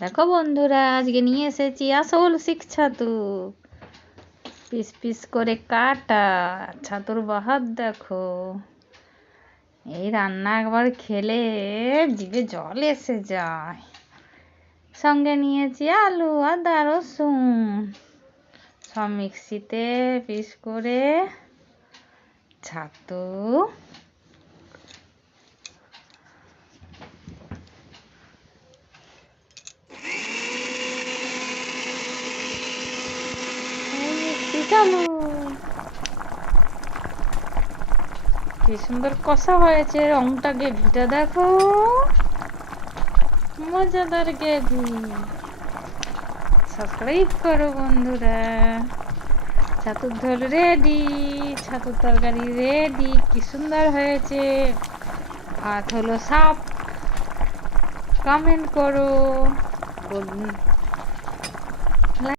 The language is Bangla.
দেখো বন্ধুরা, আজকে নিয়ে এসেছি আসল শিক ছাতু। পিস পিস করে কাটা ছাতুর বাহার দেখো। এই রান্না একবার খেলে জিভে জল এসে যায়। সঙ্গে নিয়েছি আলু, আদা, রসুন, সব মিক্সিতে পিস করে ছাতু। চালু, কি সুন্দর কষা হয়েছে। রংটা গ্রেভিটা দেখো, মজাদার গ্রেভি। সাবস্ক্রাইব করো বন্ধুরা। ছাতুর ঝোল রেডি, ছাতুর তরকারি রেডি। কি সুন্দর হয়েছে। ভাত হলো সাপ। কমেন্ট করো।